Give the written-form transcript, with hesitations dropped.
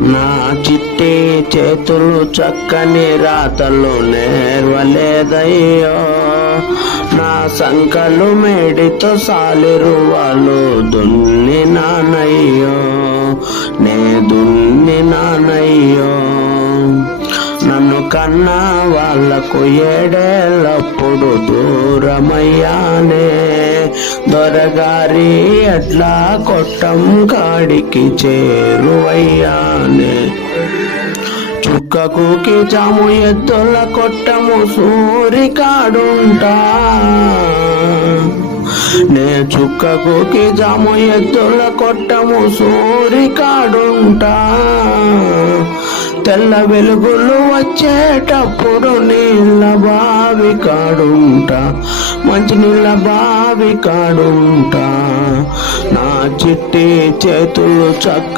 నా చిట్టి చేతులు చక్కని రాతలు నేర్వలేదయ్యో, నా సంకలు మేడితో సాలిరువాలు దున్ని నానయ్యో, నే దున్ని నానయ్యో. నన్ను కన్నా వాళ్ళకు ఏడేళ్ళప్పుడు దూరమయ్యానే, దొరగారి అట్లా కొట్టం కాడికి చేరువయ్యానే. చుక్కకుకి జాము ఎద్దుల కొట్టము సూరికాడుంటా, నే చుక్కకుకి జాము ఎద్దుల కొట్టము సూరికాడుంటా. తెల్ల వెలుగులు వచ్చేటప్పుడు నీళ్ళ బావి కాడుంటా, మంచి నీళ్ళ బావి కాడుంటా. నా చిట్టి చేతులు చక్క